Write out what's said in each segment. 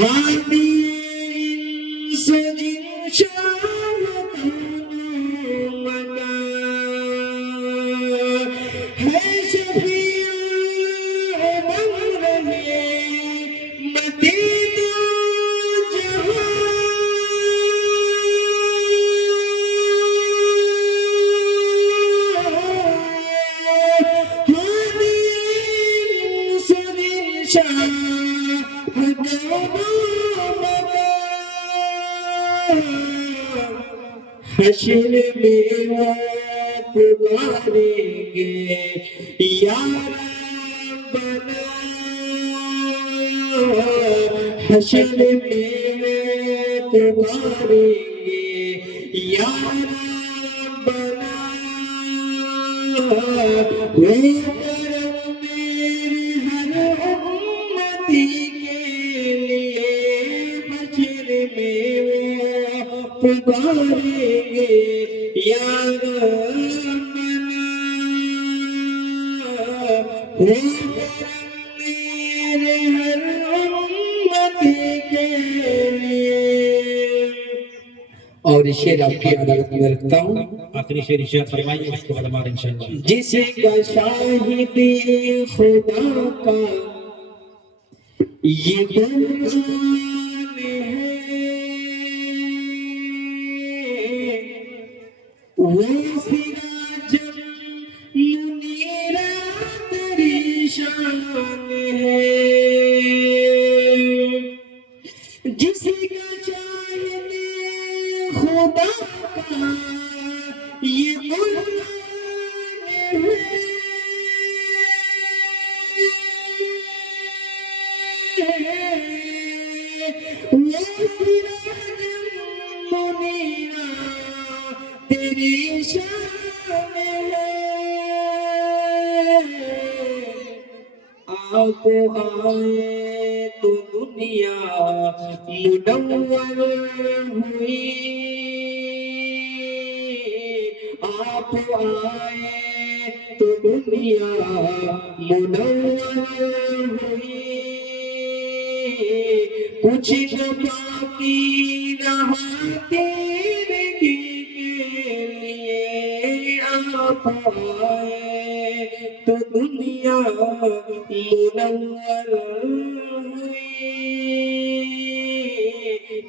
حامی سجن شاہدان منا ہے شفیع بن رہے مدینہ جہاں حامی سجن شاہدان حشر میں وہ پکاریں گے یا ربنا حشر میں وہ پکاریں گے یا ربنا وہ کرم میری ہر امتی کے لیے حشر میں وہ پکاریں گے یا ربنا وہ کرم میرے ہر امتی کے لیے. اور یہ شعر آپ کی عدالت میں رکھتا ہوں. آخری شعر ارشاد فرمائیے، اس کے بعد ہمارا انشاءاللہ. جس کا شاہد خدا کا یہ قرآن ہے وہ سراج منیرہ تیری شان ہے. جس کا شاہد خدا کا یہ قرآن ہے وہ سراج منیرہ تیری شان ہے. آپ آئے تو دنیا منور ہوئی. آپ آئے تو دنیا منور ہوئی. کچھ نہ باقی رہا تیرے کے لیے. آپ آئے تو دنیا منور ہوئی.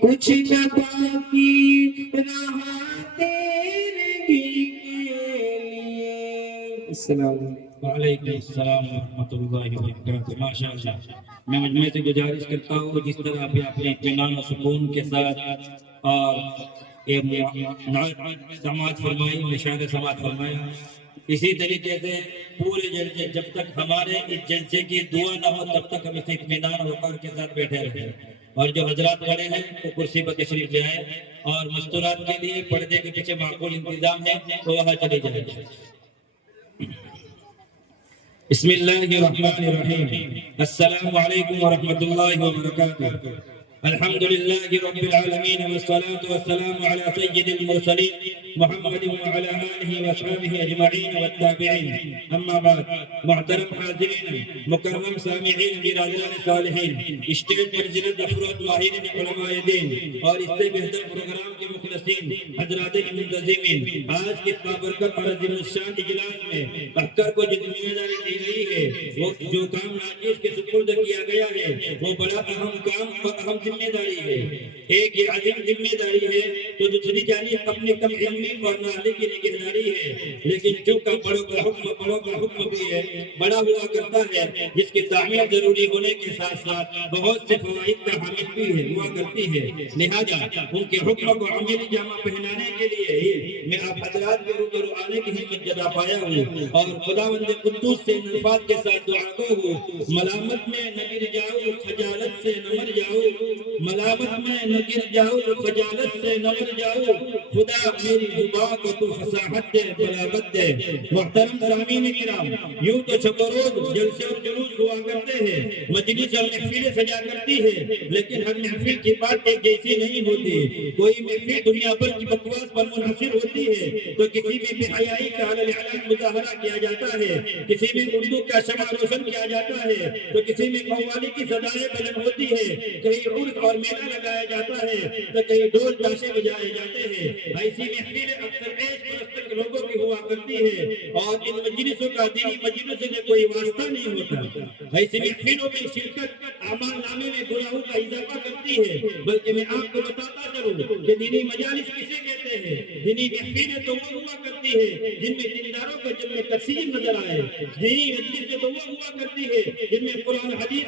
کچھ نہ باقی رہا تیرے کے لیے. السلام علیکم. وعلیکم السلام ورحمۃ اللہ وبرکاتہ. ماشاء اللہ. میں مجموعے سے گزارش کرتا ہوں جس طرح بھی آپ نے اطمینان و سکون کے ساتھ اور سماعت فرمائی، نشان سماعت فرمایا، اسی طریقے سے پورے جلسے جب تک ہمارے اس جلسے کی دعا نہ ہو تب تک ہم اسے اطمینان و وقار کے ساتھ بیٹھے رہیں. اور جو حضرات کھڑے ہیں وہ کرسی پر تشریف لے آئیں اور مستورات کے لیے پردے کے پیچھے معقول انتظام ہے تو وہاں چلے جائیں. بسم اللہ الرحمن الرحیم. السلام علیکم ورحمۃ اللہ وبرکاتہ. الحمد للہ رب العالمین والصلاة والسلام علی سید المرسلین محمد وعلی آلہ وصحبہ اجمعین والتابعین. اما بعد. محترم حاضرین، مکرم سامعین، برادران صالحین، اسٹیج پر زند افراد ماہرین علماء دین اور اس سے بہتر پروگرام کے مخلصین حضرات منتظمین، آج کے بابرکت اور عظیم الشان اجلاس میں اختر کو جو ذمہ داری دی گئی ہے، وہ جو کام ناچیز کے سپرد کیا گیا ہے، وہ بڑا اہم کام اور اہم ذمہ داری ہے. ایک یہ عظیم ذمہ داری ہے تو دوسری جانب اپنے کم علمی اور نالے کی نگہداری ہے. لیکن چونکہ بڑوں کا حکم بھی ہے، بڑا ہوا کرتا ہے جس کی تعمیر ضروری ہونے کے ساتھ ساتھ بہت سے فوائد کا حامل بھی ہے ہوا کرتی ہے. لہذا ان کے حکم کو عملی جامہ پہنانے کے لیے میں آپ حضرات کے روبرو آنے کی ہمت جتا پایا ہوں اور خداوند قدوس سے ان الفاظ کے ساتھ دعا کو ملامت میں نہ گر جاؤ، خجالت سے نہ مر جاؤ. ملامت میں نہ گر جاؤ، خجالت سے نہ مر جاؤ. خدا میری زبان کو تو فصاحت دے، بلاغت دے. محترم سامعین کرام، یوں تو شب و روز جلسے اور جلوس ہوا کرتے ہیں، مجلس اور محفلیں سجا کرتی ہے، لیکن ہر محفل کی بات ایک جیسی نہیں ہوتی. کوئی محفل دنیا دنیا بھر کی بکواس پر منحصر ہوتی ہے تو کسی میں بے حیائی کا علی الاعلان مظاہرہ کیا جاتا ہے، کسی میں اردو کا شمع روشن کیا جاتا ہے تو کسی میں قوالی کی صدائیں بلند ہوتی ہے، کہیں عرس اور میلہ لگایا جاتا ہے تو کہیں ڈھول تاشے بجائے جاتے ہیں۔ ایسی محفلیں اکثر عیش پرست لوگوں کی ہوا کرتی ہے اور ان مجلسوں کا دینی مجلسوں سے کوئی واسطہ نہیں ہوتا۔ ایسی محفلوں میں شرکت اعمال نامے میں گناہوں کا اضافہ کرتی ہے، بلکہ میں آپ کو بتاتا چلوں کہ دینی مجالس کسے کہتے ہیں۔ دینی محفلیں تو وہ ہوا کرتی ہے جن میں دینداروں کو جن میں تفصیل نظر آئے، دینی مجلسیں تو وہ ہوا کرتی ہے جن میں قرآن حدیث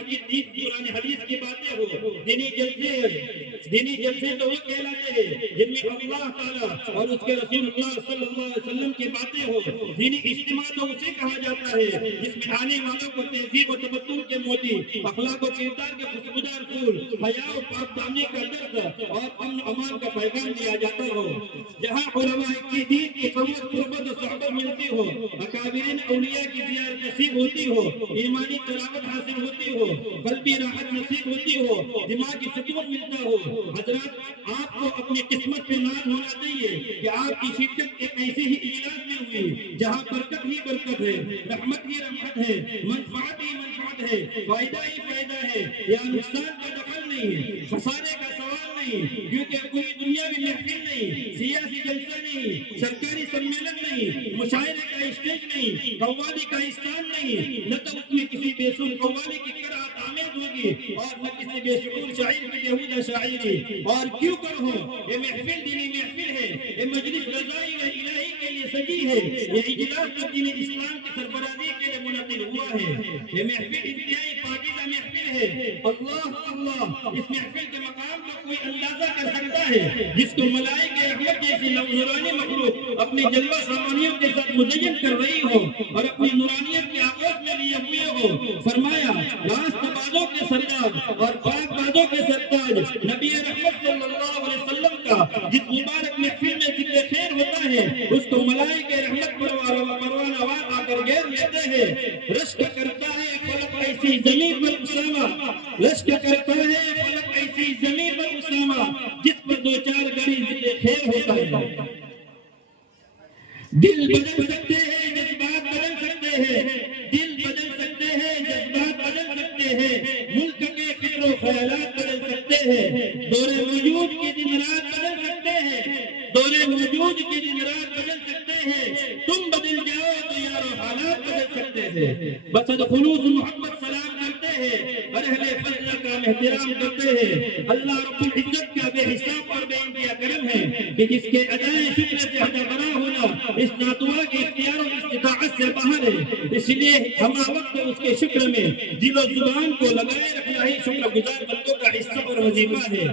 کی باتیں ہو، دینی جلسے تو وہ کہلاتے ہیں جن میں اللہ تعالیٰ اور اس کے رسول اللہ صلی اللہ علیہ وسلم کی باتیں ہو، دینی اجتماع تو اسے کہا جاتا ہے جس میں آنے والوں کو تہذیب و تمدن کے موتی، اخلاق و کردار کے خوشبودار پھول، حیا و پاک دامنی کا درس اور امن امان کا پیغام دیا جاتا ہو، جہاں علماء کی دین کی قربت و صحبت ملتی ہو، اکابرین اولیاء کی زیارت نصیب ہوتی ہو، ایمانی تلاوت حاصل ہوتی ہو، قلبی راحت نصیب ہوتی ہو، دماغی سکون ملتا ہو۔ حضرات، آپ کو اپنی قسمت پہ ناز ہونا چاہیے کہ آپ کی شرکت ایک ایسی ہی اجلاس میں ہوئی جہاں برکت ہی برکت ہے، رحمت ہی رحمت ہے، منفعت ہی منفعت ہے، فائدہ ہی فائدہ ہے، یا نقصان کا دخل نہیں، خسارے کا سوال نہیں، کیونکہ کوئی دنیاوی محفل نہیں، سیاسی جلسہ نہیں، سرکاری سمیلن نہیں، مشاعرے کا اسٹیج نہیں، قوالی کا استان نہیں، نہ تو اس میں کسی بے سر قوالی کی قرأت آمیز ہوگی اور نہ کسی بے شعور شاعر کی بیہودہ شاعری۔ اور کیوں کر ہو، یہ محفل دینی محفل ہے، یہ مجلس رضائی و الہی کے لیے سجی ہے، یہ اجلاس جو دین اسلام کی سربراہی کے لیے منعقد ہوا ہے، یہ محفل انتہائی پاکیزہ محفل ہے۔ اللہ اس محفل کے مقام کو کوئی اندازہ کر سکتا ہے جس کو ملائکہ رحمت جیسی نورانی مخلوق اپنے جلوہ سامانیوں کے ساتھ مزین کر رہی ہو اور اپنی نورانیت کی آغوش میں لیے ہوئے ہو۔ فرمایا راست بازوں کے سردار اور پاک بازوں کے سرتاج نبی رحمت صلی اللہ علیہ وسلم کا جس مبارک محفل میں ذکر خیر ہوتا ہے اس کو ملائکہ رحمت پروانہ وار آ کر گھیر لیتے ہیں۔ رشک کرتا ہے فلک ایسی زمین پر اسامہ، رشک کرتا ہے فلک ایسی زمین پر اسامہ جس پر دو چار گھڑی ذکر خیر ہوتا ہے۔ دل بدل سکتے ہیں، جذبات بدل سکتے ہیں، دل بدل سکتے ہیں، جذبات بدل سکتے ہیں، ملک کے فکر و خیالات بدل سکتے ہیں، دور وجود کی دن رات بدل سکتے ہیں، دور وجود کی دن رات بدل سکتے ہیں، تم بدل جاؤ تو یارو حالات بدل سکتے ہیں۔ بس خلوص محبت سلام کرتے ہیں اور اہل فضل کا احترام کرتے ہیں۔ اللہ رب العزت کا بے حساب اور بے انتہا کرم ہے کہ جس کے ادائے شکر سے ہدا بنا ہونا اس ناتوا کے اختیار و استطاعت سے باہر ہے، اس لیے ہم وقت اس کے شکر میں دل و زبان کو لگائے رکھنا ہی شکر گزار بندوں کا حصہ اور وظیفہ ہے۔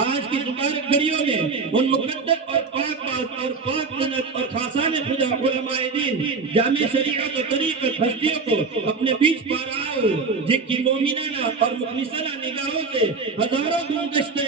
آج کی مبارک گھڑیوں میں ان مقدس اور پاک بات اور پاک جنت اور خاصان خدا علماء دین جامع شریعت و طریقت ہستیوں کو اپنے بیچ پا رہا ہوں جن کی مومنانہ اور مخلصانہ نگاہوں سے ہزاروں گم گشتہ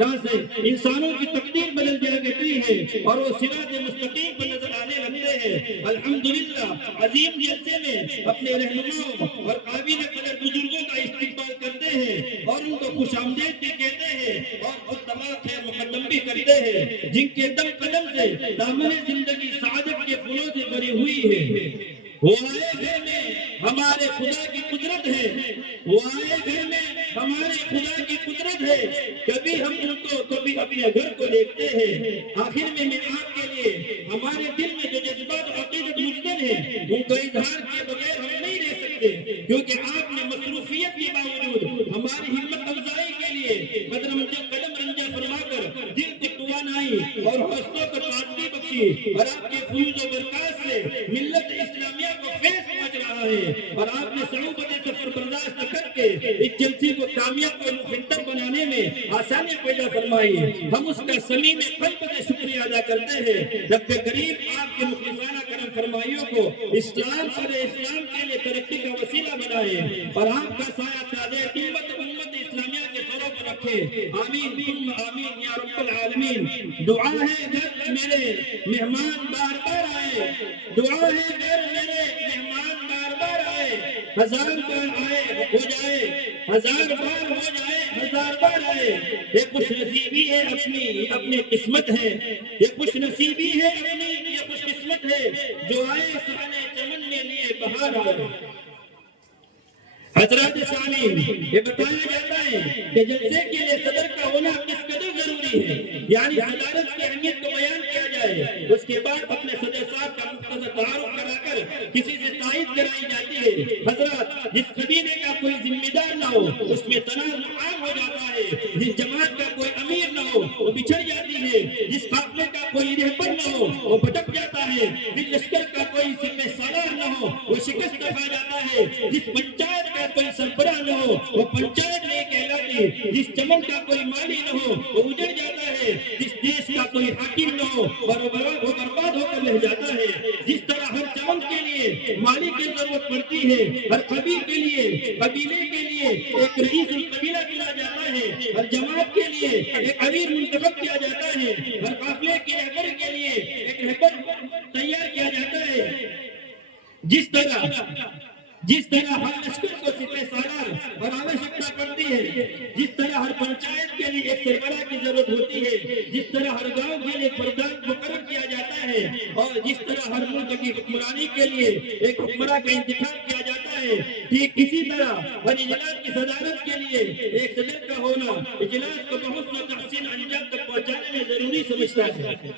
راہ سے انسانوں کی تقدیر بدل جائے گئی ہے اور وہ صراط مستقیم پر نظر آنے لگتے ہیں۔ الحمدللہ عظیم جلسے میں اپنے رہنماؤں اور قابل قدر بزرگوں کا استقبال کرتے ہیں اور ان کو خوش آمدید بھی کہتے ہیں اور خود تمام خیر مقدم بھی کرتے ہیں جن کے دم قدم سے دامن زندگی سعادت کے پھولوں سے بھری ہوئی ہے۔ وہ آئے گھر میں ہمارے خدا کی قدرت ہے، وہ آئے گھر میں ہمارے خدا کی قدرت ہے، کبھی ہم ان کو کبھی اپنے گھر کو دیکھتے ہیں۔ آخر میں آپ کے لیے ہمارے دل میں جو جذبات اور عقیدت مجدد ہے ان کو اظہار کیے بغیر ہم نہیں رہ سکتے، کیونکہ آپ نے مصروفیت کے باوجود ہماری ہمت افزائی کے لیے قدم رنجہ فرما کر دل کو توانائی اور حوصلوں کو تازگی بخشی اور آپ کے فیوز و برکات سے ملت اسلامیہ کو فیض پہنچ رہا ہے اور آپ نے صعوبت سفر برداشت کر کے اس جلسے کو کامیاب اور مفیدتر بنانے میں آسانی پیدا فرمائی۔ ہم اس کا صمیم قلب سے شکریہ ادا کرتے ہیں۔ رب کریم آپ کے مخلصانہ کرم فرمائیوں کو اسلام اور اسلام کے لیے ترقی کا وسیلہ بنائے اور آپ کا سایہ تازہ امت اسلامیہ کے سروں پر رکھے۔ آمین ثم آمین یا رب العالمین۔ دعا ہے گھر میرے مہمان بار بار آئے، دعا ہے گھر میرے مہمان بار بار آئے، 1000 بار آئے ہو جائے، 1000 بار ہو جائے، 1000 بار آئے، یہ خوش نصیبی ہے اپنی، یہ اپنی قسمت ہے، یہ خوش نصیبی ہے اپنی، یہ خوش قسمت ہے جو آئے سہنے چمن میں لیے بہار آئے۔ حضرات سامعین، یہ بتایا جاتا ہے کہ جلسے کے لیے صدر کا ہونا کس قدر ضروری ہے، یعنی صدارت کی اہمیت کو بیان کیا جائے، اس کے بعد اپنے صدر صاحب کا مختصر تعارف کرا کر کسی سے تائید کرائی جاتی ہے۔ حضرات، جس قبیلے کا کوئی ذمہ دار نہ ہو اس میں تنازع عام ہو جاتا ہے، جس جماعت کا کوئی امیر نہ ہو وہ بچھڑ جاتی ہے، جس قافلے کا کوئی رہبر نہ ہو وہ بھٹک جاتا ہے، جس لشکر کا کوئی ذمہ سالار نہ ہو وہ شکست کھا جاتا ہے، جس پنچایت کا کوئی سربراہ نہ ہو وہ پنچایت نہیں کہلاتی، جس چمن کا کوئی مالی نہ ہو وہ اجڑ جاتا ہے، جس دیش کا کوئی حاکم نہ ہو وہ برباد ہو کر رہ جاتا ہے۔ جس طرح ہر چمن کے لیے مالی کی ضرورت پڑتی ہے، ہر قبیلے کے لیے ایک رئیس القبیلہ چنا جاتا ہے، ہر جماعت کے لیے ایک امیر منتخب کیا جاتا ہے، ہر قافلے کے رہبر کے لیے ایک رہبر تیار کیا جاتا ہے۔ جس طرح ہر لشکر کو سپہ سالار اور آوشکتا پڑتی ہے، جس طرح ہر پنچایت کے لیے ایک سربراہ کی ضرورت ہوتی ہے، جس طرح ہر گاؤں کے لیے پردان مقرر کیا جاتا ہے، اور جس طرح ہر ملک کی حکمرانی کے لیے ایک حکمراں کا انتخاب کیا جاتا ہے، ٹھیک اسی طرح ہر اجلاس کی صدارت کے لیے ایک صدر کا ہونا اجلاس کو بحسن و تحسین انجام تک پہنچانے میں ضروری سمجھتا ہے۔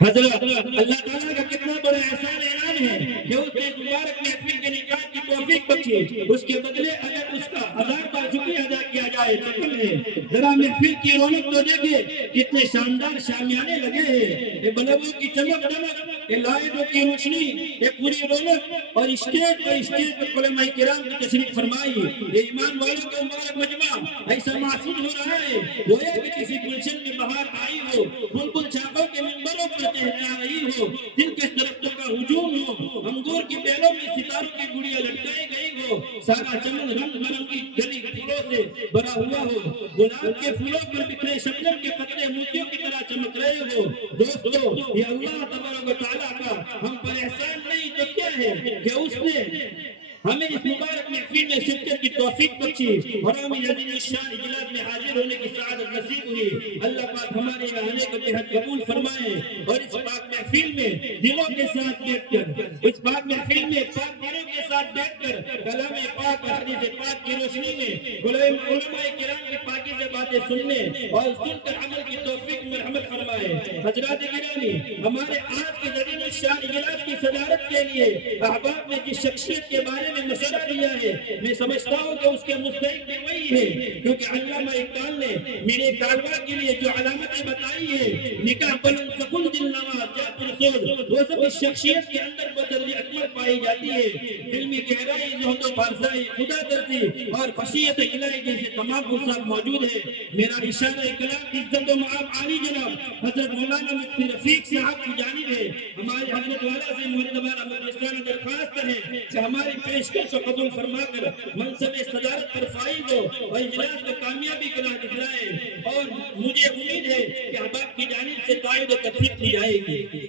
حضرت، اللہ تعالیٰ کا کتنا بڑا احسان اعلان ہے کہ اس نے مبارک محفل کے نکاح کی توفیق بخشی، اس کے بدلے اگر اس کا 1000 بار شکریہ ادا کیا جائے تو کم ہے۔ ذرا محفل کی رونق تو دیکھیں، کتنے شاندار شامیانے لگے ہیں، یہ بلبوں کی چمک دمک، یہ لائٹوں کی روشنی، یہ پوری رونق، اور اسٹیج پر علماء کرام کی تشریف فرمائی، یہ ایمان والوں کا مبارک مجمع ایسا محسوس ہو رہا ہے گویا کہ کسی گلشن میں بہار آئی ہو، بلبل چھاپوں کے منبروں پر چہرا رہی ہو، دل کے درختوں کا ہجوم ہو، انگور کی بیلوں میں ستاروں کی گڑیاں لٹکائی گئی ہو، سارا چمن رنگ برنگی گلی پھولوں سے بھرا ہوا ہو، گلاب کے پھولوں پر بکھرے شبنم کے قطرے موتیوں کی طرح چمک رہے ہو۔ دوستو، یہ اللہ تبارک و تعالیٰ کا ہم پر احسان نہیں تو کیا ہے کہ اس نے ہمیں اس مبارک محفل میں شرکت کی توفیق بخشی اور ہمیں عظیم الشان اجلاس میں حاضر ہونے کی سعادت نصیب ہوئی۔ اللہ پاک ہمارے یہاں آنے کو بے حد قبول فرمائے، اور اس پاک محفل میں دلوں کے ساتھ بیٹھ کر، اس پاک محفل میں پاک دلوں کے ساتھ بیٹھ کر کلام پاک اور حدیث پاک کی روشنی میں علماء کرام کی پاکیزہ باتیں سننے اور سن کر عمل کی توفیق مرحمت فرمائے۔ حضرات گرامی، ہمارے آج کے عظیم الشان اجلاس کی صدارت کے لیے احباب نے جس شخصیت کے بارے میں مشورہ دیا ہے، میں سمجھتا ہوں کہ اس کے مستحق بھی وہی ہے، کیونکہ علامہ اقبال نے میرے کالوا کے لیے جو علامتیں بتائی ہے، نکاح بلند سکون دل نواز جا پرسوز، وہ سب اس شخصیت کے اندر بدل اکمل پائی جاتی ہے۔ علمی گہرائی، زہد و فارسائی، خدا ترسی اور خشیت الہی جیسے تمام اوصاف موجود ہے۔ میرا اشارہ کلام عزت و معاب عالی جناب حضرت مولانا مفتی رفیق صاحب کی جانب ہے۔ ہمارے حضرت والا سے معتبرہ مجلسانہ درخواست ہے کہ ہماری پیشکش کو قبول فرما کر منصب صدارت پر فائز ہو اور اجلاس کو کامیابی کرا دکھلائے، اور مجھے امید ہے کہ احباب کی جانب سے تائید و تفریق دی جائے گی۔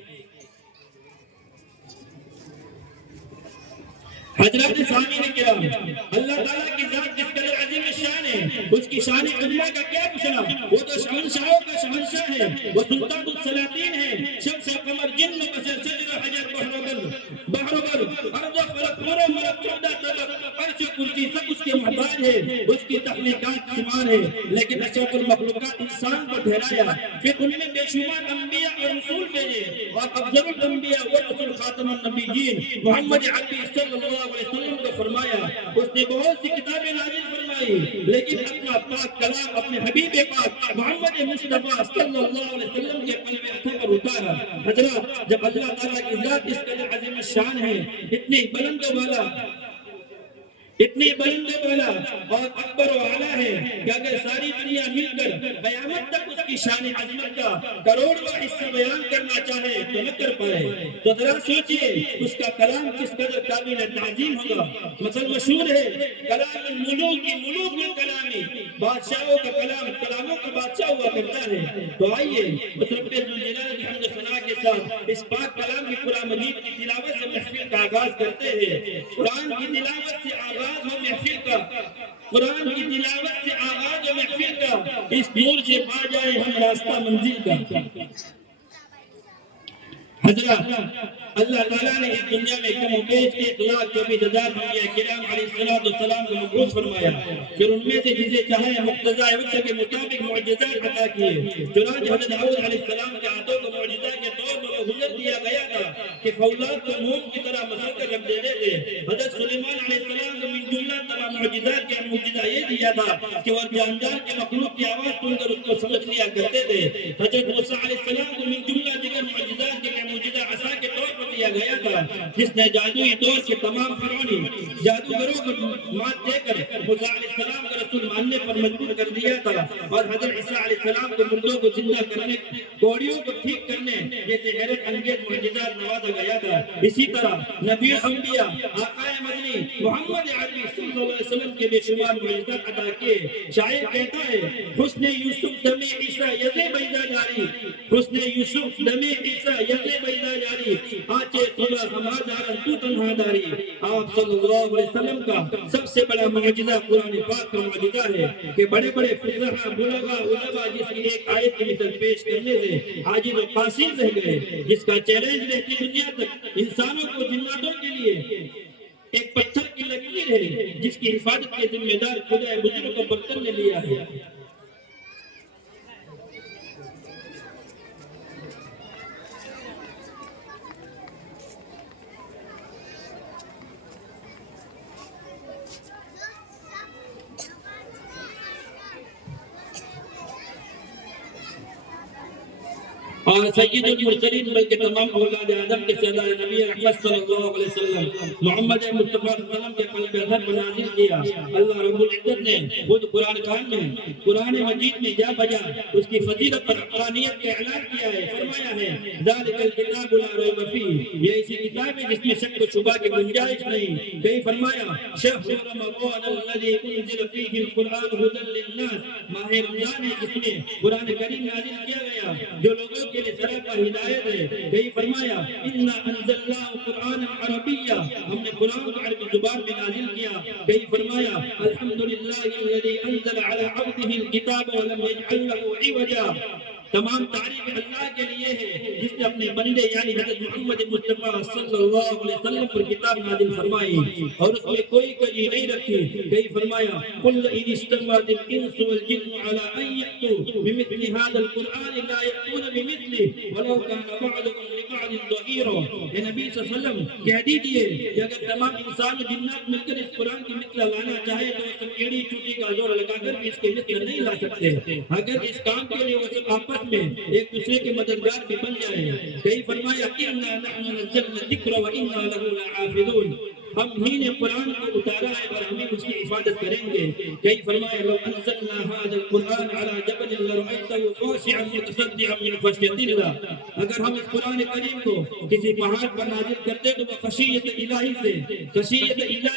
حضرات سامعین کرام، اللہ تعالیٰ کی ذات جس قدر عظیم شان ہے، اس کی شان عظمہ کا کیا پوچھنا؟ وہ تو شہنشاہوں کا شہنشاہ ہے، وہ سلطان السلاطین ہے، شمس و قمر، جن و بشر، شجر و حجر، بحر و بر، ارض و فلک، نور و ملک، 14 طبق، عرش و کرسی، سب اس کے محتاج ہے، اس کی تخلیقات شمار ہے، لیکن اشرف المخلوقات انسان کو ٹھہرایا، پھر ان میں بے شمار انبیاء اور رسول بھیجے، اور افضل الانبیاء والرسول خاتم النبیین محمد عربی صلی اللہ علیہ وسلم کو فرمایا۔ اس نے بہت سی کتابیں نازل فرمائی، لیکن اپنا پاک کلام اپنے حبیب پاک محمد مصطفیٰ صلی اللہ علیہ وسلم کے قلب اطہر پر اتارا۔ حضرات، جب اللہ تعالیٰ کی ذات اس قدر عظیم الشان ہے، اتنی بلند و بالا، اتنی بلند و بالا اور اکبر و اعلیٰ ہے کہ اگر ساری دنیا مل کر قیامت تک اس کی شان عظمت کا کروڑواں حصہ بیان کرنا چاہے تو نہ کر پائے۔ تو ذرا سوچئے اس کا کلام کس قدر قابل تعظیم ہوگا۔ مثل مشہور ہے کلام الملوک ملوک الکلامی، بادشاہوں کا کلام کلاموں کا بادشاہ ہوا کرتا ہے۔ تو آئیے اس رب ذوالجلال کی حمد و ثنا کے ساتھ اس پاک کلام کی قرآن مجید کی تلاوت سے محفل کا آغاز کرتے ہیں۔ قرآن کی تلاوت سے آغاز ہو محفل کا، قرآن کی تلاوت سے آغاز ہو محفل کا، اس نور سے پا جائے ہم راستہ منزل کا۔ حضرات، اللہ تعالیٰ نے اس دنیا میں کم و بیش 1,24,000 انبیاء کرام علیہ السلام کو مبعوث فرمایا، پھر ان میں سے جسے چاہے مقتضا وقت کے مطابق معجزات عطا کیے۔ چنانچہ حضرت داؤد علیہ السلام کے ہاتھوں کو معجزہ کے طور پر وہ ہنر دیا گیا تھا کہ فولاد کو موم کی طرح مسل کر رکھ دیتے تھے۔ حضرت سلیمان علیہ السلام کو من جملہ تمام معجزات کے معجزہ یہ دیا تھا کہ وہ جاندار کے مخلوق کی آواز سن کر اس کو سمجھ لیا کرتے تھے۔ حضرت موسیٰ علیہ السلام کو من جملہ دیگر معجزات کے معجزہ عصا کے طور پر دیا گیا تھا، جس نے جادوئی دور کے تمام فرعونی جادوگروں کو مات دے کر موسیٰ علیہ السلام کا رسول ماننے پر مجبور کر دیا تھا۔ اور حضرت عیسیٰ علیہ السلام کو مردوں کو زندہ کرنے، کوڑیوں کو ٹھیک کرنے جیسے حیرت انگیز معجزات نوازا گیا تھا۔ اسی طرح نبی الانبیاء آقائے مدنی محمد عربی صلی اللہ علیہ وسلم کے بے شمار معجزات عطا کیے۔ شاعر کہتا ہے حسن یوسف دم عیسیٰ یز بیضا جاری، حسن یوسف دم عیسیٰ یز بیضا جاری، آچے صبح ہمادارن تو تنہا داری۔ آپ صلی اللہ علیہ وسلم کا سب سے بڑا معجزہ قرآن پاک کا معجزہ ہے کہ بڑے بڑے فضحاء بلغاء علماء جس کی ایک آیت کی مثل پیش کرنے سے عاجز و قاصر رہ گئے، جس کا چیلنج رہتی دنیا تک انسانوں کو جناتوں کے لیے ایک پتھر کی لکیر ہے جس کی حفاظت کے ذمہ دار خدا بزرگ کو برتن نے لیا ہے۔ اور سید المرسلین بلکہ تمام اولاد آدم کے سردار نبی رحمت صلی اللہ علیہ وسلم محمد مصطفیٰ صلی اللہ علیہ وسلم کے قلب اطہر پر نازل کیا۔ اللہ رب العزت نے خود قرآن خان میں قرآن مجید میں جا بجا اس کی فضیلت پر حقانیت کا اعلان کیا ہے۔ فرمایا ہے ذالک الکتاب لا ریب فیہ، یہ ایسی کتاب ہے جس میں شک و شبہ کی گنجائش نہیں۔ کہیں فرمایا شہر رمضان الذی انزل فیہ القرآن ھدی للناس، ماہ رمضان ہے جس میں قرآن کریم نازل کیا گیا جو لوگوں کے لیے سراپا ہدایت ہے۔ کہیں فرمایا انا انزلناہ قرآنا عربیا، ہم نے قرآن کو عربی زبان میں نازل کیا۔ کہیں فرمایا الحمدللہ الذی انزل علی عبدہ الکتاب ولم یجعل لہ عوجا، تمام تعریف اللہ کے لیے ہے جس نے اپنے بندے یعنی حضرت محمد مصطفیٰ صلی اللہ علیہ وسلم پر کتاب نازل فرمائی اور اس میں کوئی کجی نہیں رکھی۔ کہیں فرمایا قل ان اجتمعت الانس والجن على ان یأتوا بمثل هذا القرآن لا یأتون بمثله ولو كان بعضهم لبعض ظہیرا۔ اے نبی صلی اللہ علیہ وسلم کہہ دیجئے کہ اگر تمام انسان و جنات مل کر اس قرآن کی مثل لانا چاہے تو وہ سب ایڑی چوٹی کا زور لگا کر بھی اس کے مثل نہیں لا سکتے، اگر اس کام کے لیے وہ سب آپس میں ایک دوسرے کے مددگار بھی بن جائیں۔ کہیں فرمایا اِنَّا نَحْنُ نَزَّلْنَا الذِّكْرَ وَإِنَّا لَهُ لَحَافِظُونَ، ہم ہی نے قرآن کو اتارا ہے اور ہم اس کی حفاظت کریں گے۔ کہیں فرمایا لو انزلنا هذا القرآن على جبل لرأيته خاشعا متصدعا من خشية الله، اگر ہم اس قرآن کریم کو کسی پہاڑ پر نازل کرتے تو وہ خشیت الہی سے ریزہ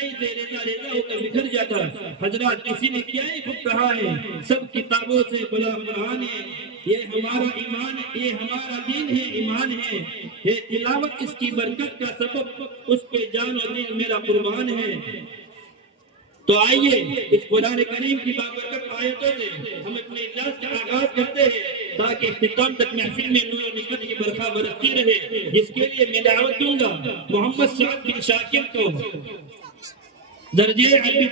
ریزہ ہو کر بکھر جاتا۔ حضرات کسی نے کیا ہی خود کہا ہے سب کتابوں سے بلا قرآن ہے، یہ ہمارا ایمان ہے، یہ ہمارا دین ہے، ایمان ہے، یہ تلاوت اس کی برکت کا سبب، اس پہ جان و دل میرا قربان ہے۔ تو آئیے اس قرآن کریم کی بابرکت آیتوں سے ہم اپنے اجلاس کا آغاز کرتے ہیں تاکہ اختتام تک محفل میں نور و نعمت کی برکھا برستی رہے، جس کے لیے میں دعوت دوں گا محمد سعد بن شاکر کو درجے عربی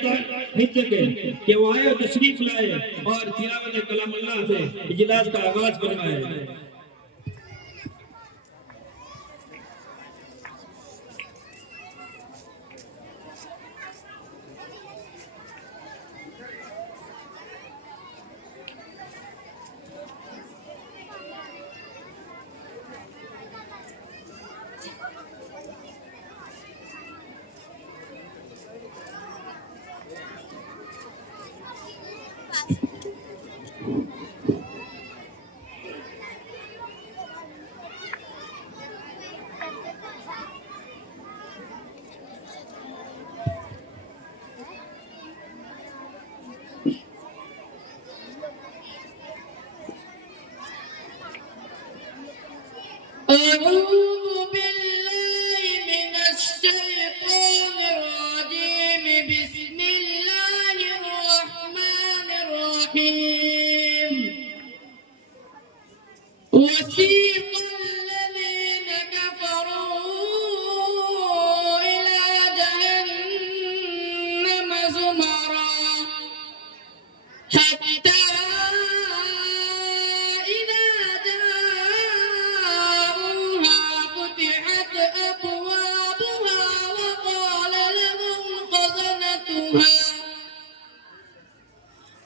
حفظ کے کہ وہ آئے اور تشریف لائے اور تلاوت کلام اللہ سے اجلاس کا آغاز فرمائے۔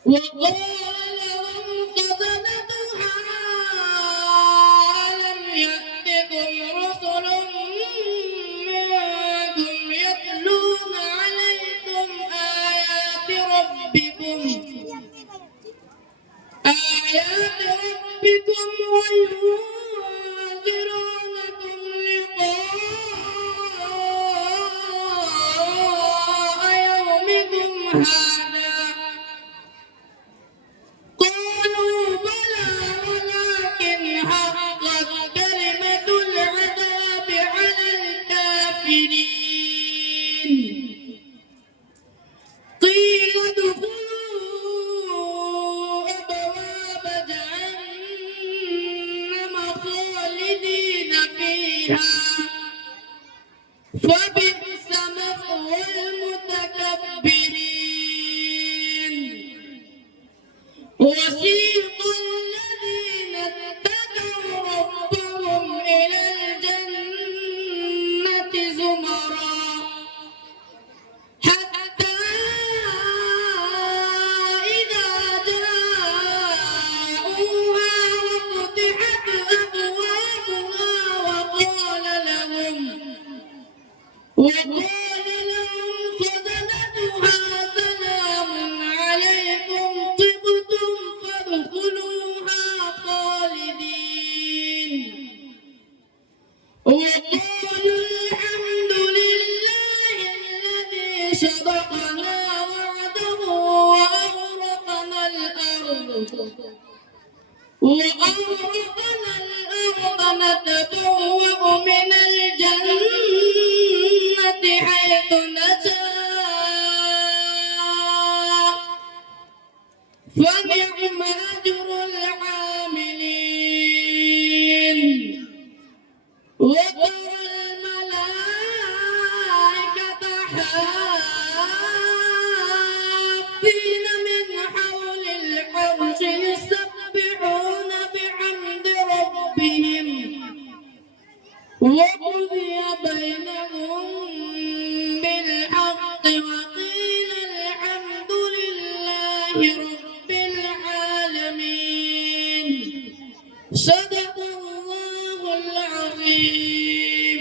وقال لهم خزنتها ألم يأتكم رسل منكم يتلون عليكم آيات ربكم وينذرونكم لقاء يومكم هذا قالوا بلى ولكن حقت كلمة العذاب على الكافرين قيل ادخلوا أبواب جهنم خالدين فيها فبئس مثوى المتكبرين وسيق الذين اتقوا ربهم إلى الجنة زمرا حتى إذا جاءوها وفتحت أبوابها وقال لهم خزنتها سلام عليكم طبتم فادخلوها خالدين وقالوا الحمد لله الذي صدقنا وعده وأغرقنا الأرض نتبوأ من الجنة حيث نشاء فنعم أجر العاملين وترى الملائكة حافين من حول العرش يسبحون بحمد ربهم وقضي بينهم بالحق وقيل الحمد لله رب العالمين صدق الله العظيم.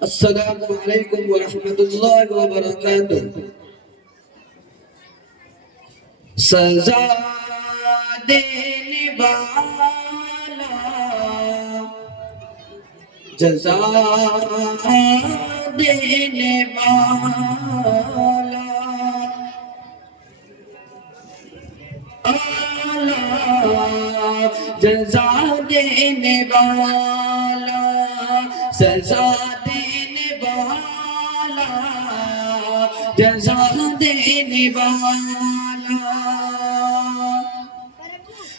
السلام علیکم ورحمۃ اللہ وبرکاتہ۔ سزا دینے والا جزا دینے والا اعلیٰ جزا دینے والا سزا دینے والا جزا دینے والا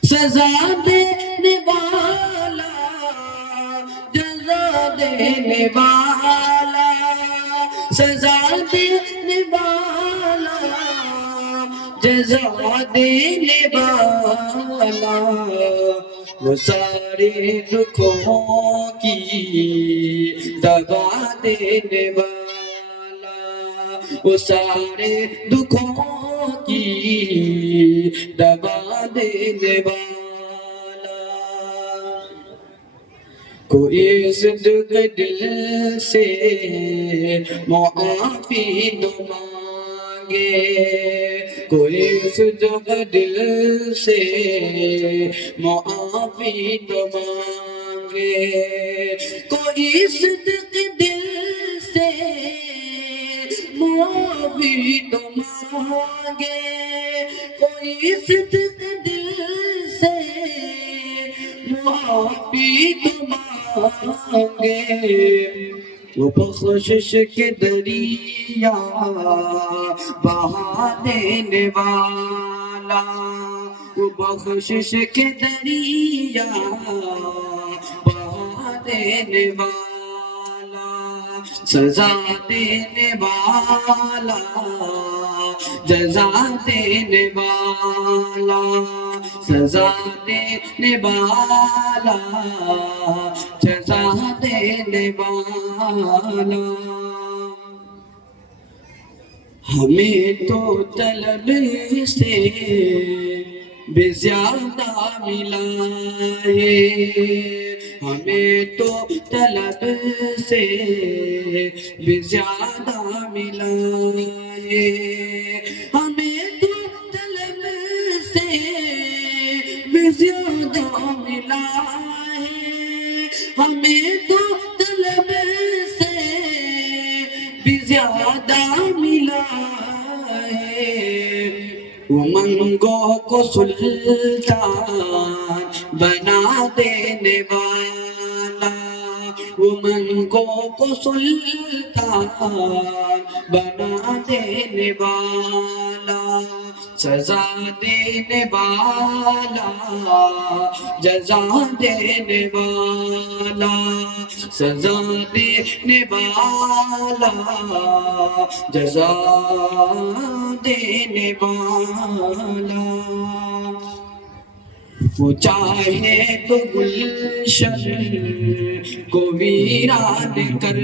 سزا دینے والا جزا دینے والا سزا دینے والا جزا دینے والا وہ سارے دکھوں کی دوا دینے والا وہ سارے دکھوں کی دوا دینے والا کوئی صدق دل سے معافی تو مانگے کوئی صدق دل سے معافی تو مانگے کوئی صدق دل سے معافی تو مانگے کوئی صدق دل سے معافی تو مانگے وہ بخشش کے دریا بہا دینے والا وہ بخشش کے دریا بہا دینے والا سزا دینے والا جزا دینے والا سزا دینے والا جزا دینے والا ہمیں تو طلب سے بے زیادہ ملا ہے ہمیں تو طلب سے بے زیادہ ملا ہے ہمیں تو طلب سے بے زیادہ ملا ہے ہمیں تو طلب سے بے زیادہ ملا ہے وہ منگوں کو سلطان بنا دینے والا وہ منگوں کو سلطان بنا دینے والا سزا دینے والا جزا دینے والا سزا دینے والا جزا دینے والا وہ چاہے تو گلشن کو ویران کر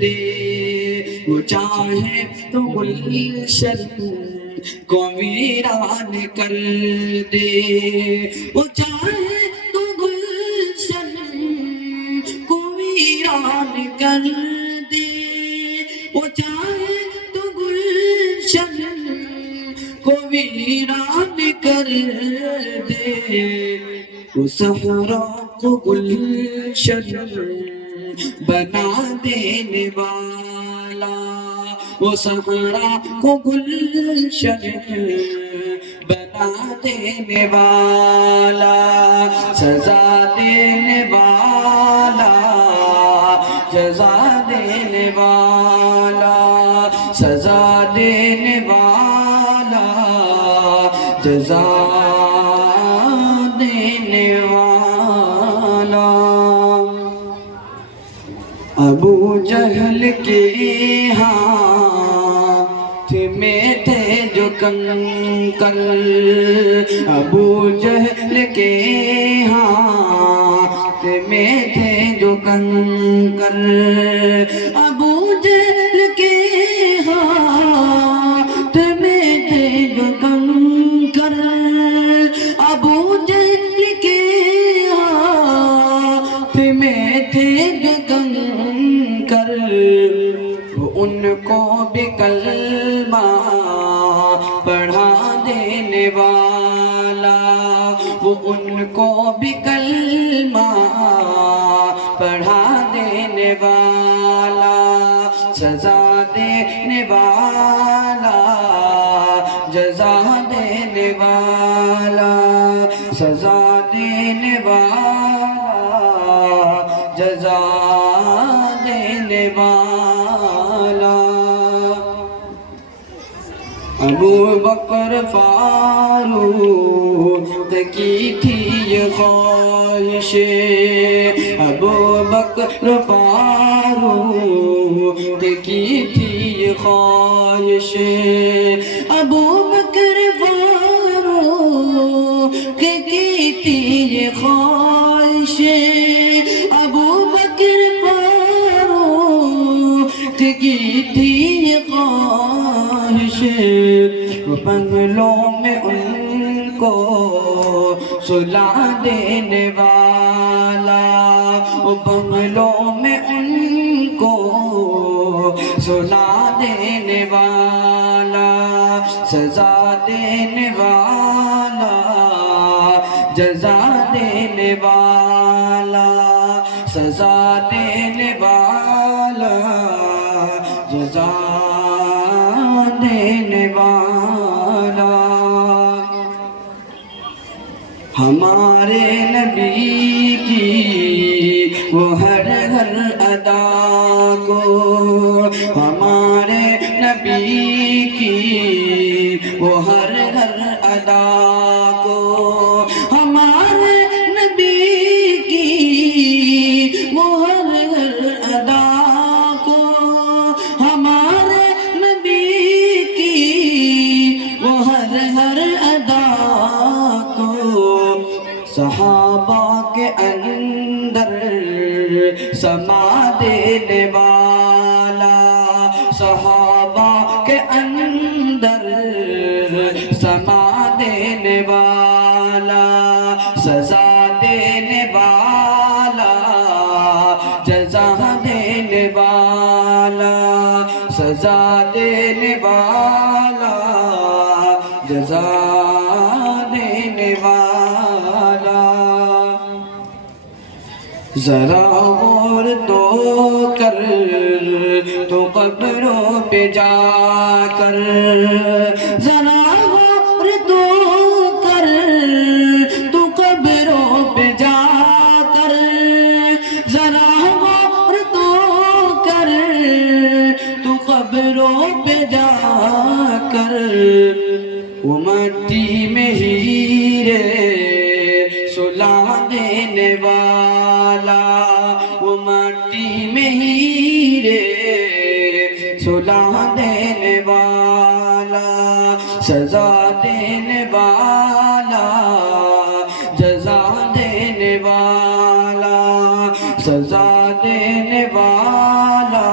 دے وہ چاہے تو گلشن کو ویران کر دے وہ چاہے تو گلشن کو ویران کر دے وہ چاہے تو گلشن کو ویران کر دے وہ صحرا کو گلشن بنا دینے والا وہ صحرا کو گلشن بنا دینے والا سزا دینے والا جزا دینے والا سزا دینے والا جزا دینے والا ابو جہل کے ہاتھ میں تھے جو کنکر ابو جہل کے ہاتھ میں تھے جو کنکر ابو جہل کے ہاتھ میں تھے جو کنکر ابو جہل کے ہاتھ میں تھے جو کنکر کو بھی کلمہ پڑھا دینے والا، وہ ان کو بھی کلمہ پڑھا دینے والا، سزا دینے والا، جزا دینے والا، سزا دینے والا، جزا دینے والا۔ ابو بکر فاروق کی تھی یہ خواہش، ابو بکر فاروق کی تھی یہ خواہش، ابو بکر فاروق کی تھی یہ خواہش، ابو بکر فاروق کی تھی یہ خواہش، وہ بنگلوں میں ان کو سلا دینے والا، وہ بنگلوں میں ان کو سلا دینے والا، سزا دینے والا، جزا دینے والا، سزا دینے والا، جزا دینے والا۔ ہمارے نبی کی وہ ہر ہر ادا کو، ہمارے نبی کی وہ ہر ہر ادا کو، ہمارے نبی کی وہ ہر ہر ادا کو، ہمارے نبی کی وہ ہر ہر ادا کو، صحابہ کے اندر سما دینے والا، صحابہ کے اندر سما دینے والا، سزا دینے والا، جزا دینے والا، سزا دینے والا، جزا دینے والا۔ ذرا غور تو کر تو قبروں پہ جا کر، ذرا غور تو کر تو قبروں پہ جا کر، ذرا غور تو کر تو قبروں پہ جا کر، وہ مٹی میں ہیرے سلا دینے والا، وہ مٹی میں ہیرے سلا دینے والا، سزا دینے والا، جزا دینے والا، سزا دینے والا،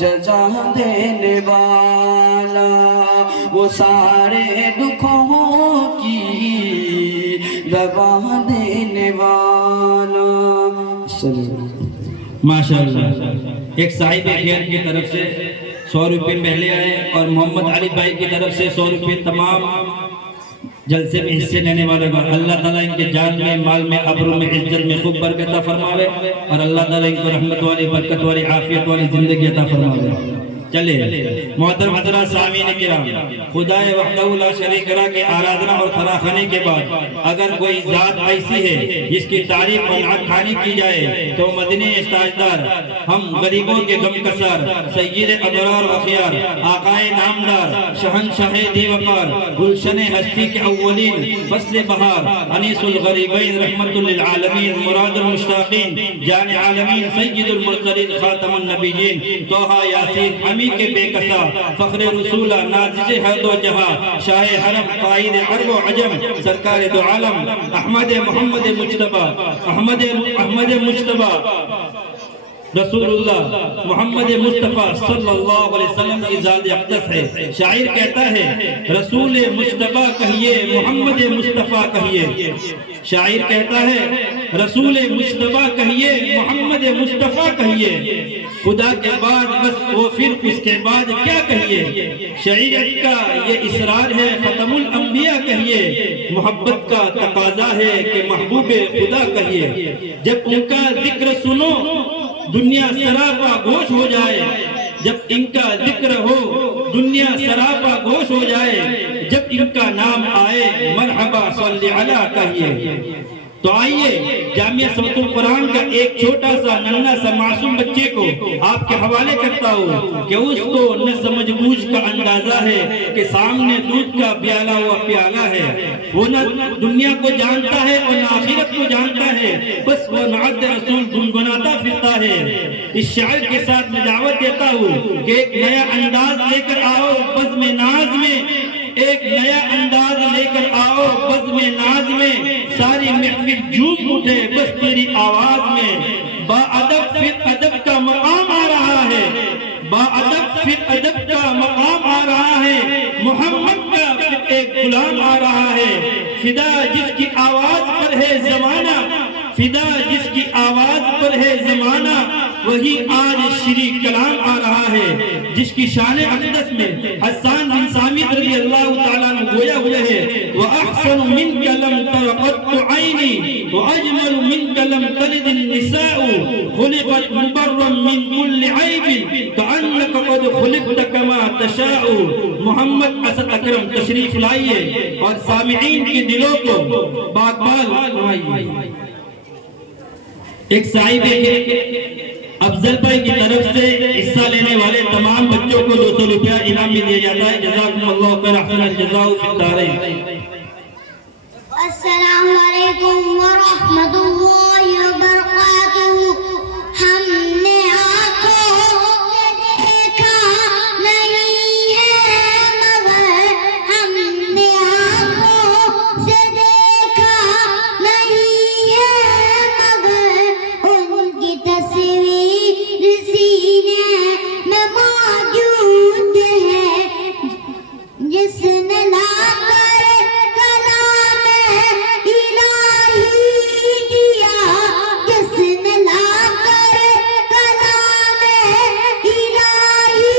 جزا دینے والا، وہ سارے دکھوں کی دوا دینے والا۔ ماشاءاللہ۔ ایک صاحب خیر کی طرف سے 100 روپے پہلے آئے، اور محمد علی بھائی کی طرف سے 100 روپے تمام جلسے میں حصے لینے والے کو۔ اللہ تعالیٰ ان کے جان میں، مال میں، عبروں میں، عزت میں خوب برکت عطا فرماوے، اور اللہ تعالیٰ ان کو رحمت والی، برکت والی، عافیت والی زندگی عطا فرماوے۔ چلے محترم حضرات، سامعین کرام، خدا وحدہ لا شریک لا کے آرادنا اور فراخانی کے بعد اگر کوئی ذات ایسی ہے جس کی تعریف اور نعت خوانی کی جائے تو مدنی استاجدار، ہم غریبوں کے غم کسار، سید ابرار و خیار، آقائے نامدار، شہنشاہ دی وقار، گلشن ہستی کے اولین، فصل بہار، انیس الغریبین، رحمت للعالمین، مراد المشتاقین، جان عالمین، سید المرسلین، خاتم النبیین، توہا یاسین، امی کے بے کسا، فخر رسولہ، نازش حد و جہاں، شاہ حرم، قائد عرب و عجم، سرکار دو عالم، احمد محمد مجتبہ، احمد مجتبہ رسول اللہ محمد مصطفیٰ صلی اللہ علیہ وسلم کی ذات اقدس ہے۔ شاعر کہتا ہے رسول مجتبہ کہیے، محمد مصطفیٰ کہیے۔ شاعر کہتا ہے رسول مصطفیٰ کہیے، محمد مصطفیٰ کہیے، خدا کے بعد بس وہ پھر اس کے بعد کیا کہیے، شریعت کا یہ اسرار ہے ختم الانبیاء کہیے، محبت کا تقاضا ہے کہ محبوب خدا کہیے۔ جب ان کا ذکر سنو دنیا سراپا گوش ہو جائے، جب ان کا ذکر ہو دنیا سراپا گوش ہو جائے، جب ان کا نام آئے مرحبا صلی علی کہیے۔ تو آئیے جامعہ صوت القرآن کا ایک چھوٹا سا ننھا سا معصوم بچے کو آپ کے حوالے کرتا ہوں کہ اس کو نہ سمجھ بوجھ کا اندازہ ہے کہ سامنے دودھ کا پیالہ ہوا پیالہ ہے، وہ نہ دنیا کو جانتا ہے اور نہ آخرت کو جانتا ہے، بس وہ نعت رسول گنگناتا پھرتا ہے۔ اس شاعر کے ساتھ میں دعوت دیتا ہوں کہ ایک نیا انداز لے کر آؤ بزم ناز میں، ایک نیا انداز لے کر آؤ بزم ناز میں، ساری محفل جھوم اٹھے بس تیری آواز میں۔ با ادب پھر ادب کا مقام آ رہا ہے، با ادب پھر ادب کا مقام آ رہا ہے، محمد کا پھر ایک غلام آ رہا ہے۔ فدا جس کی آواز پر ہے زمانہ، فدا جس کی آواز پر ہے زمانہ، وہی آج شری کلام آ رہا ہے۔ جس کی شان اقدس میں حسان بن ثابت رضی اللہ تعالیٰ عنہ گویا ہوئے ہے، وَأَحْسَنُ مِنْكَ لَمْ تَرَ قَطُّ عَيْنِي وَأَجْمَلُ مِنْكَ لَمْ تَلِدِ النِّسَاءُ خُلِقَتْ مُبَرًّا مِنْ كُلِّ عَيْبٍ كَأَنَّكَ قَدْ خُلِقْتَ كَمَا تَشَاءُ۔ محمد اسد اکرم تشریف لائیے اور سامعین کے دلوں کو باقبال بنائیے۔ ایک صاحب افضل بھائی کی طرف سے حصہ لینے والے تمام بچوں کو 200 روپیہ انعام میں دیا جاتا ہے۔ جزاکم اللہ خیر، احسن الجزاء فی الدارین۔ السلام علیکم ورحمۃ اللہ وبرکاتہ۔ ہم نے آنکھوں سے دیکھا نہیں ہے مگر، ہم نے آنکھوں سے دیکھا نہیں ہے مگر، ان کی تصویر سینے میں موجود ہے، جس نے لا کر کلام الہی دیا، جس نے لا کر کلام الہی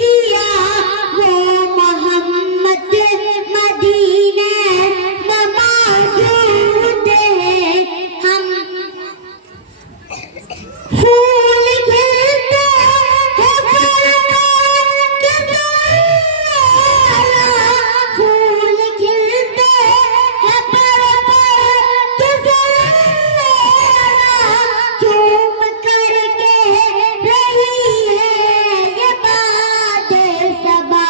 دیا، وہ محمد مدینے میں موجود ہے۔ ہم پھول کھلتے ہیں پرواز کے ذرا، پھول کھلتے ہیں پرواز کے ذرا، چوم کر کے رہی ہے یہ باد صبا،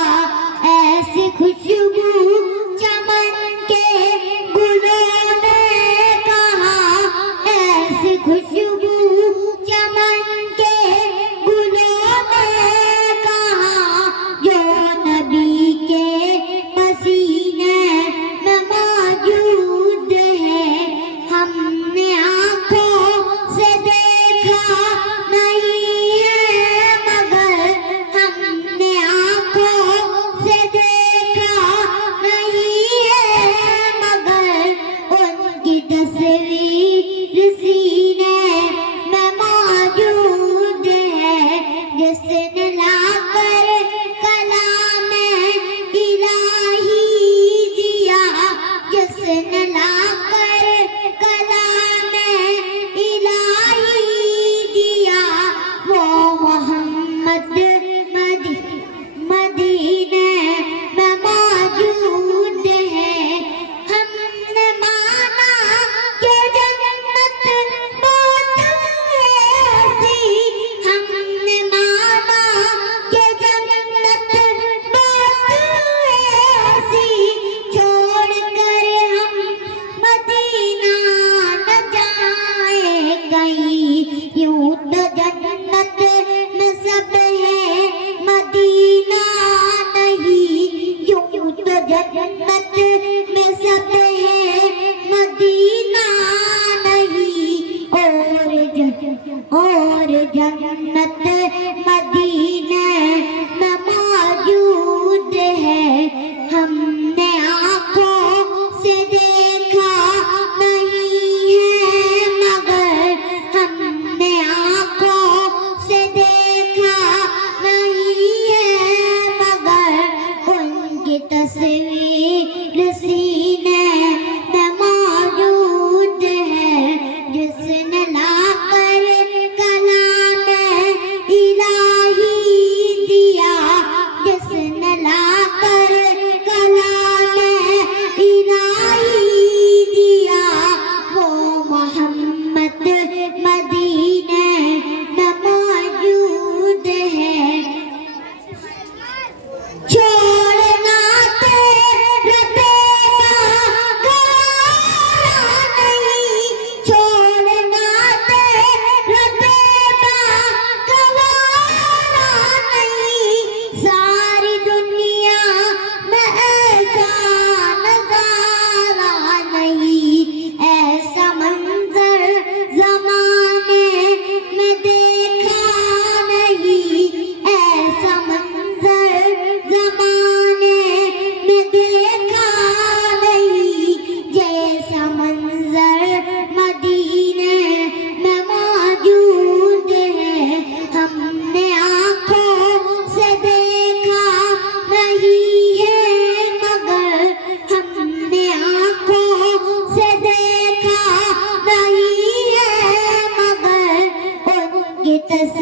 ایسی خوشبو چمن کے گلوں نے کہا، ایسی خوشبو چمن کے گلوں نے کہا، جو نبی کے پسینے میں موجود ہے۔ ہم نے آنکھوں سے دیکھا نہیں ہے مگر، ہم نے آنکھوں سے دیکھا نہیں ہے مگر، ان کی تصویر سینے میں موجود ہے، جس نے لا کر کلام الہی دیا، جس نے لا کر کلام الہی دیا، وہ محمد مدینے میں موجود ہے۔ ہم نے مانا کہ جنت بہت ایسی، ہم نے مانا کہ جنت بہت ایسی، چھوڑ کر ہم مدینہ نہ جائیں کہیں، یوں تو جنت میں سب ہے مدینہ نہیں، یوں تو جنت میں سب ہے مدینہ نہیں، اور جنت مدینہ میں موجود ہے۔ ہم نے آنکھوں سے دیکھا نہیں ہے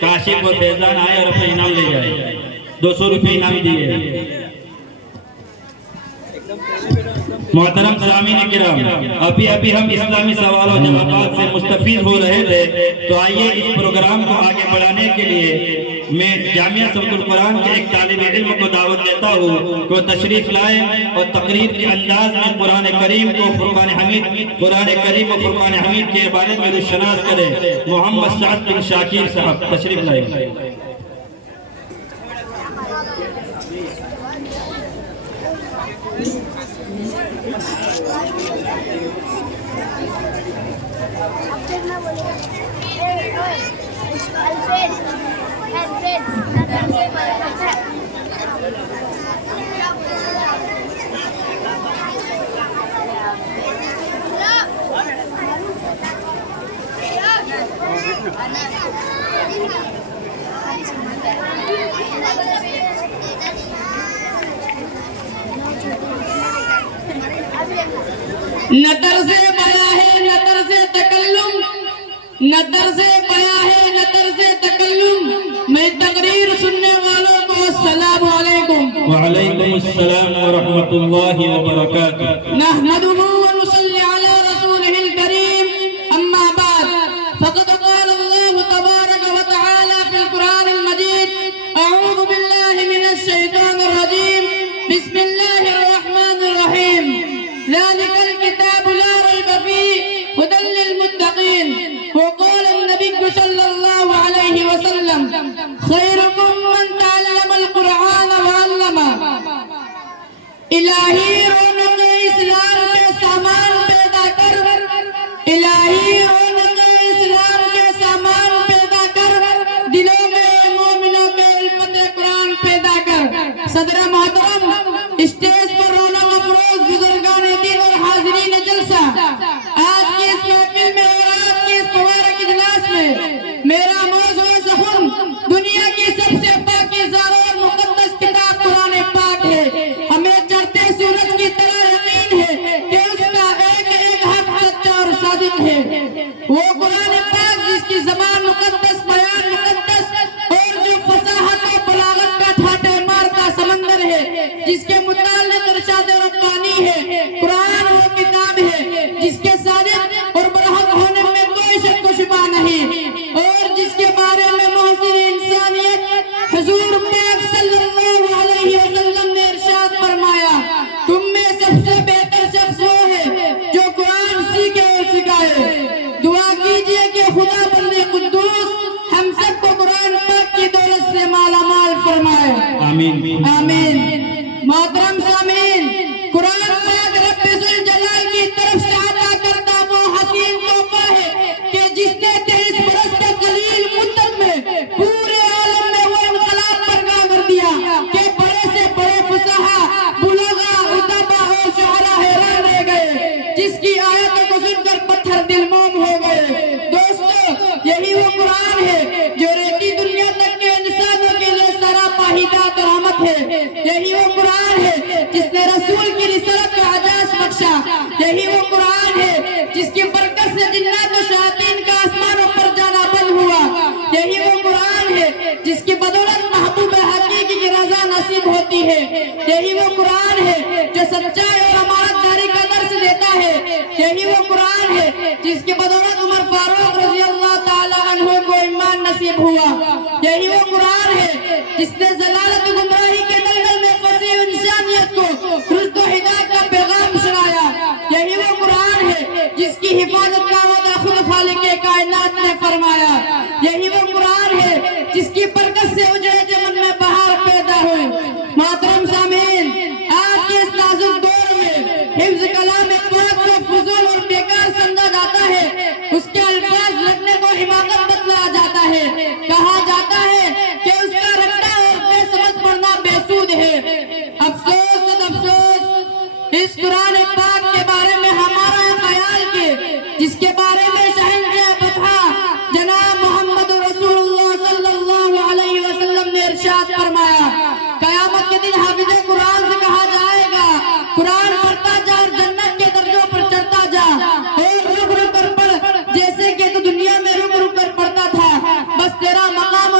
کاشف و فیضان آئے اور اپنا انعام لے جائے. 200 روپے انعام دیے. محترم سامعین کرام، ابھی ہم اسلامی سوال و جوابات سے مستفید ہو رہے تھے، تو آئیے اس پروگرام کو آگے بڑھانے کے لیے میں جامعہ سبت القرآن کے ایک طالب علم کو دعوت دیتا ہوں کہ وہ تشریف لائیں اور تقریر کے انداز میں قرآن کریم کو قرآن کریم و فرقان حمید کے بارے میں روشناس کریں. محمد سعد بن شاکر صاحب تشریف لائیں. نہ طرز بیاں ہے نہ طرز تکلم، نہ طرز بیاں ہے نہ طرز تکلم. میں تقریر سننے والوں کو السلام علیکم. وعلیکم السلام ورحمۃ اللہ وبرکاتہ. نحمده ونصلي على رسوله الكريم، أما بعد فقد قال الله تبارك وتعالى في القرآن المجيد: أعوذ بالله من الشيطان الرجيم، بسم الله الرحمن الرحيم. ذلك الكتاب لا ريب فيه هدى للمتقين. وقال النبي صلى الله عليه وسلم: خيركم من تعلم القرآن وعلمه. الہی رونق اسلام کے سامان پیدا کر، الہی رونق اسلام کے سامان پیدا کر، دلوں میں مومنوں کے الفت قرآن پیدا کر. صدر محترم، اسٹیج پر رونق افروز بزرگان دین اور حاضرین جلسہ، آج کی اس محفل میں اور آج کی اس مبارک اجلاس میں میرا موضوع سخن دنیا کی سب سے پاکیزہ اور مقدس کتاب قرآن پاک ہے. ہمیں چڑھتے سورج کی طرح یقین ہے کہ اس کا ایک حرف سچا اور صادق ہے. وہ قرآن پاک جس کی زبان مقدس، بیان مقدس اور جو فصاحت و بلاغت کا ٹھاٹے مارتا سمندر ہے، جس کے متعلق ارشاد ربانی ہے. قرآن وہ کتاب ہے جس کے صادق اور برحق ہونے میں کوئی شک و شبہ نہیں، اور جس کے بارے میں محسن انسانیت حضور پاک صلی اللہ علیہ وسلم نے ارشاد فرمایا: تم میں سب سے بہتر شخص وہ ہے جو قرآن سیکھے اور سکھائے. دعا کیجئے کہ خدا بند قدوس ہم سب کو قرآن پاک کی دولت سے مالا مال فرمائے. آمین. آمین. محترم سامعین، قرآن پاک رب ذوالجلال کی طرف سے عطا کرتا وہ حسین تحفہ ہے کہ جس نے 23 برس کے قلیل مدت میں پورے عالم میں وہ انقلاب برپا کر دیا کہ بڑے سے بڑے فصحا، بلغا، ادبا اور شعراء حیران رہ گئے، جس کی آیتوں کو سن کر پتھر دل موم ہو گئے. دوستو، یہی وہ قرآن ہے جو ریتی دنیا تک کے انسانوں کے لیے سراپا ہدایت اور رحمت ہے. یہی وہ قرآن ہے جس نے رسول کی رسالت کا اعجاز بخشا. یہی وہ قرآن ہے جس کی برکت سے جنات و شیاطین کا آسمانوں پر جانا بند ہوا. یہی وہ قرآن ہے جس کی بدولت محبوب حقیقی کی رضا نصیب ہوتی ہے. یہی وہ قرآن ہے جو سچائی اور امانت داری کا درس دیتا ہے. یہی وہ قرآن ہے جس کی بدولت عمر فاروق رضی اللہ تعالی عنہ کو ایمان نصیب ہوا. یہی وہ قرآن ہے جس نے ضلالت و گمراہی کے دلدل میں پھنسی انسانیت کو رشد و ہدایت کا پیغام سنایا. یہی وہ قرآن ہے جس کی حفاظت کا وعدہ خود خالق کائنات نے فرمایا. یہی وہ قرآن ہے جس کی برکت سے اجڑے چمن میں بہار پیدا ہوئی. محترم سامعین، آج کے اس نازک دور میں حفظ کلام پاک کو فضول اور بیکار سمجھا جاتا ہے. اس کے الفاظ رٹنے کو حماقت بتلایا جاتا ہے. کہا جاتا ہے کہ اس کا رٹنا اور بے سمجھ پڑھنا بے سود ہے. افسوس افسوس، اس قرآن پاک کے بارے میں ہمارا خیال کہ جس کے بارے میں شہنشاہ فتح جناب محمد رسول اللہ صلی اللہ علیہ وسلم نے ارشاد فرمایا: قیامت کے دن حافظ قرآن سے کہا جائے گا قرآن پڑھتا جا اور جنت کے درجوں پر چڑھتا جا، اور رک رک کر پڑھ جیسے کہ تو دنیا میں رک رک کر پڑھتا تھا. بس تیرا مقام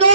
2